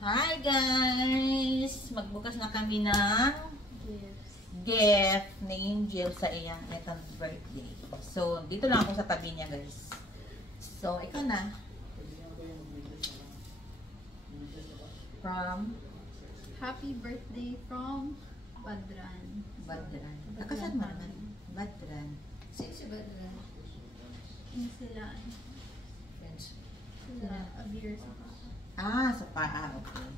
Hi guys! Magbukas na kami ng gift ni Angel sa iyang etang birthday. So, dito lang ako sa tabi niya guys. So, ikaw na. From? Happy birthday from Badran. Badran. Nakasan mo naman? Badran. Sino si Badran? Sila. Friends. Sila. Abir sa Ah, sa paa. Okay.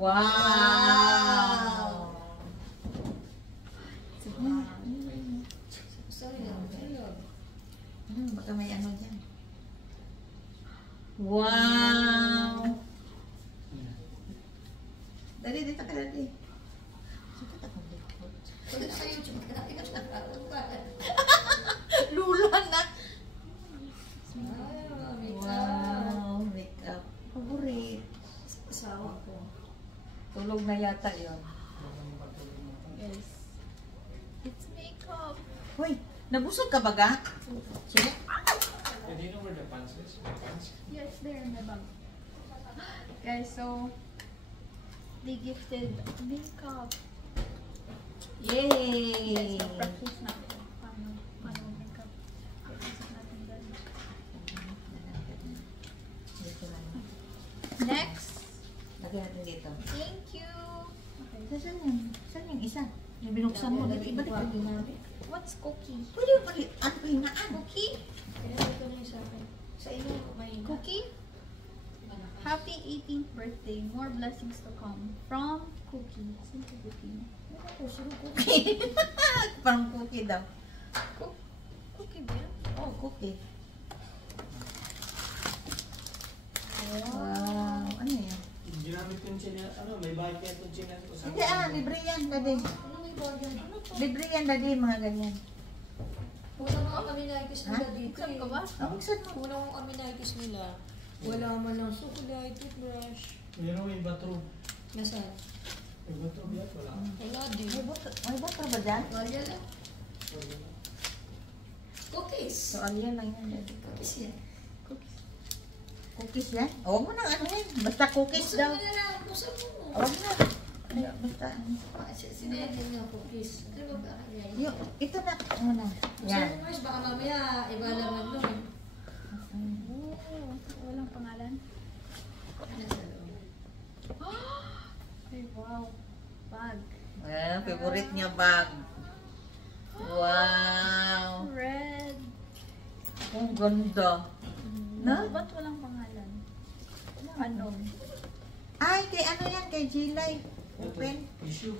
Wow! Sorry lang. Baka may ano dyan. Wow! Dali, dito ka dali. Sukat akong likod. Wala sa YouTube. Lula na! Ay, Wow! Makeup. Favorite. asawa ko. Tulog na yata yun. Yes. It's makeup. Hoy! Nabusog ka ba ga? Check. Do you know where the pants is? My pants? Yes, there in the bag. Guys, so they gifted makeup. Yay! So, practice na ako. Paano makeup. Practice natin dyan. Dito lang. Next. Lagyan natin dito. Thank you. Okay. Saan yan? Saan yung isa? Yung binuksan mo. Dito, ibalik ko din namin. What's cookie? Pwede mo pali. Ano pa hinaan? Cookie? Kailan ito na yung sa akin? Sa inyo, may Cookie? Happy 18th birthday. More blessings to come. From Cookie. Sino si Cookie? Cookie. Parang cookie daw. Cookie ba yun? Oh, cookie. Wow. Ano yan? Ginamit yung china, ano, may bayad yan yung china. Hindi libre yan, daddy. Ano may bagay? Ano to? Libre yan, daddy, mga ganyan. Una mga kami nakikis nila Ha? dito Saan ka ba? Buksan mo. Una mga kami nakikis nila. Wala man lang sukulay, toothbrush. Meron yung bathroom. Nasaan? Yung bathroom yan, wala. Wala din. May butter ba dyan? Wala lang. Cookies. So, yan lang yan, daddy. Cookies yan. Cookies yan? Huwag mo nang ano yan. Basta cookies Buksan daw. mo na lang. Buksan mo. Huwag na. Ay, basta. Sinedin nga cookies. Ano ba ba yan? Yung, ito na muna. Yan. Yan. Mars, baka mamaya iba naman nun. Oh, walang pangalan. Nasa loob. Ay, wow. Bag. Well, favorite niya bag. Wow. Red. Ang ganda. Na? Ba't walang pangalan? Ano? Ay, kay ano yan? Kay G-Life. Open. Tissue.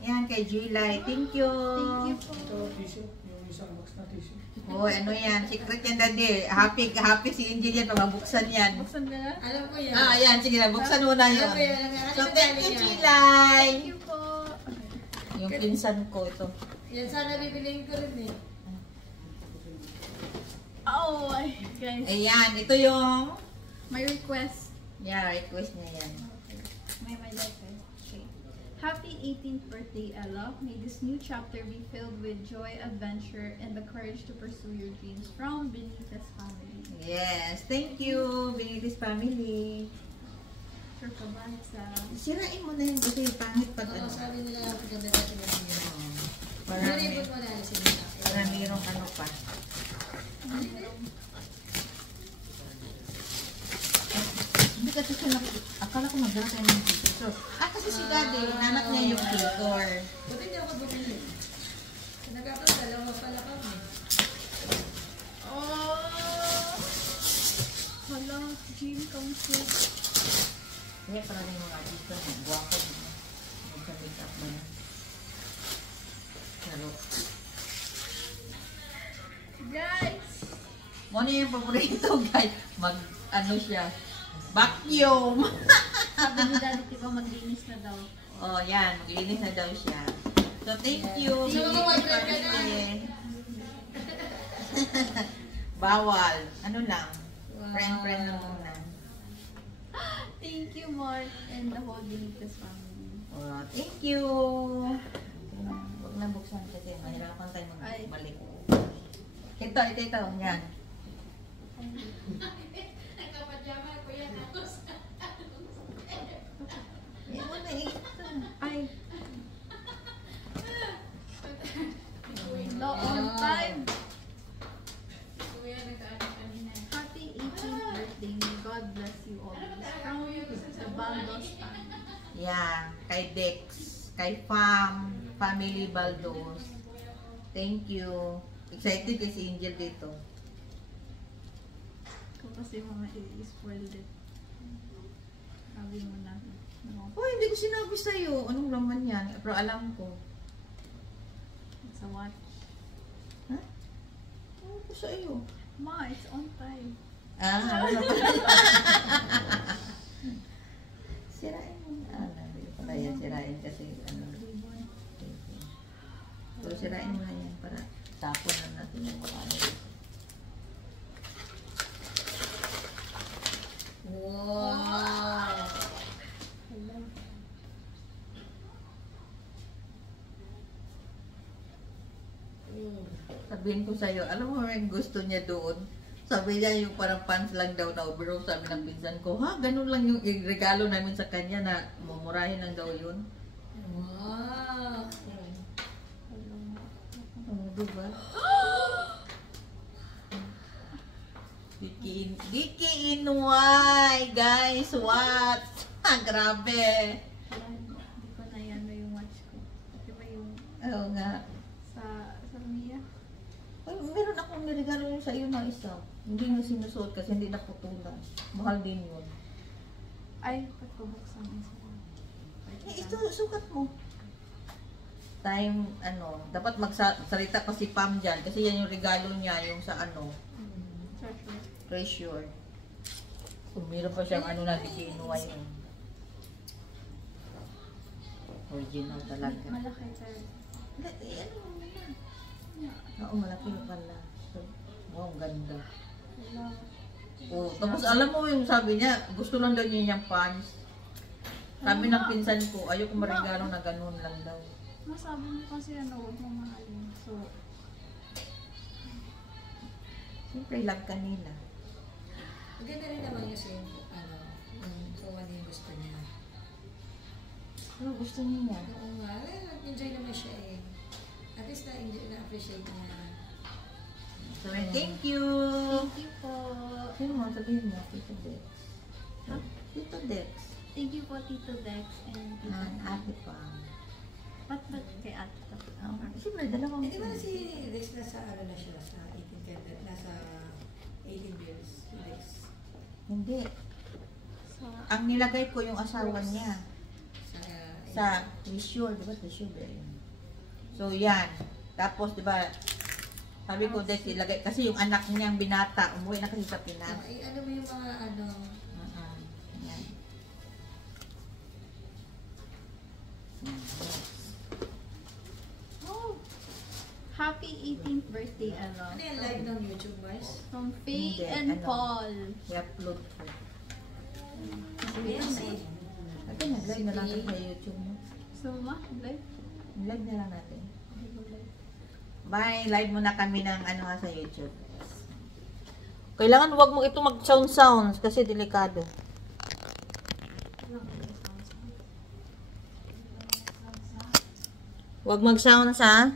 Yan, kay G-Life. Thank you. Thank you po. Ito, tissue. Yung isang box na tissue. Oh, ano yan? Secret yan, daddy. Happy si Angel yan. Pag-buksan yan. Buksan ka na? Alam ko yan. Ah, yan. Sige na. Buksan muna Alam yun. ko yan. Alam ko yan. So, Ano thank you, yan? G-Life. Thank you po. Okay. Yung pinsan ko ito. Yan sana bibiliin ko rin eh. Oh, ay, guys. Ayan, ito yung... My request. Yeah, request niya yan. Okay. My letter. Okay. Happy 18th birthday, Ella. May this new chapter be filled with joy, adventure, and the courage to pursue your dreams from Benitez family. Yes, thank you, Benitez family. Sure ka ba sa... Sirain mo na yun kasi pangit pa Oo, ano. sabi nila ganda natin na siya. Para Nalibot mo na sila. mayroong ano pa. Hindi kasi siya akala ko magdala tayo ng picture. Kasi si daddy, nanak niya yung picture. Buti hindi ako bumili. Nagkakaroon, dalawa pala kami. Oh! Hala, Jim Council. Kaya pala yung mga artista na guwapo mo. Magka-makeup ba na? Lalo. Guys! Muna yung paborito guys. Ano siya? Vacuum! Sabi ni Daddy, diba maglinis na daw. Oh, yan. Maglinis na daw siya. So, thank you. So, Benitez mag-grab ka na. family. Bawal. Ano lang. Wow. Friend lang muna. Thank you, Mark, and the whole Benitez family. Oh, thank you. Huwag na buksan kasi mahirapan tayo magbalik. Ito. Yan. always. From the Baldos family. Yeah, kay Dex, kay Family Baldos. Thank you. Excited kasi Angel dito. Kung kasi mga i-spoiled it. Sabi mo na. No. Oh, hindi ko sinabi sa'yo. Anong laman yan? Pero alam ko. It's a watch. Ha? Ano ko sa'yo? Ma, it's on time. Ah, ano pa? Sirain mo na. Hindi ko pala yan sirain kasi ano. Ribbon. So, sirain mo na yan para tapon na natin yung pakain. Wow! Hello. Sabihin ko sa'yo, alam mo yung gusto niya doon? Sabi niya yung parang pants lang daw na overall. Sabi ng pinsan ko, ha? Ganun lang yung regalo namin sa kanya na mumurahin lang daw yun. Wow! Hello. Oh, diba? Giki Inuay! Guys, what? Ah, grabe! Wala, hindi ko na yan yung watch ko. Di ba yung Oo nga. sa Mia? Ay, meron akong niregalo yun sa iyo na isa. Hindi na sinusuot kasi hindi naputulan. Mahal din yun. Ay, pagpabuksan mo sa Eh, ito, sukat mo. Time, ano, dapat magsalita pa si Pam dyan kasi yan yung regalo niya, yung sa ano, treasure. treasure. Kung meron pa siyang ano na, kikinuha yun. Original talaga. Malaki tayo. Eh, ano mo na? Oo, malaki yung pala. So, wow, ang ganda. Wala. Oh, tapos alam mo yung sabi niya, gusto lang daw niya yung pants. Sabi ng pinsan ko, ayoko marigalo na ganun lang daw. Masabi mo kasi ano, huwag mo mahalin. So, Siyempre, love ka nila. Maganda rin naman kasi ano, kung ano yung gusto niya. Pero gusto niya. Oo nga, nag-enjoy naman siya eh. At least na-appreciate niya. So, thank you! thank you po. Sino mo? Sabihin mo, Tito Dex. Huh? Tito Dex. Thank you po, Tito Dex and Tito Ate pa. Ba't kay ate to? Siyempre, dalawang. Eh, di ba na si Rex nasa ano na siya, sa 18 nasa 18 years, si Rex. Hindi. Sa, Ang nilagay ko yung asawa niya. Sa, Sa Treasure, di ba? Treasure ba yun? So, yan. Tapos, di ba, sabi ko, Dex, ilagay. Kasi yung anak niyang binata, umuwi na kasi sa Pinas. ano mo yung mga ano, Yan. oh, happy 18th birthday, Ella. ano yung live ng YouTube, Mars? From Faye Hindi, and ano? Paul. I-upload ko. Yes, eh. Ate, nag-live na lang sa YouTube mo. So, ma, live? Live na lang natin. Bye! Live muna kami ng ano sa YouTube. Kailangan wag mo ito mag-sounds kasi delikado. Wag mag-sounds ha.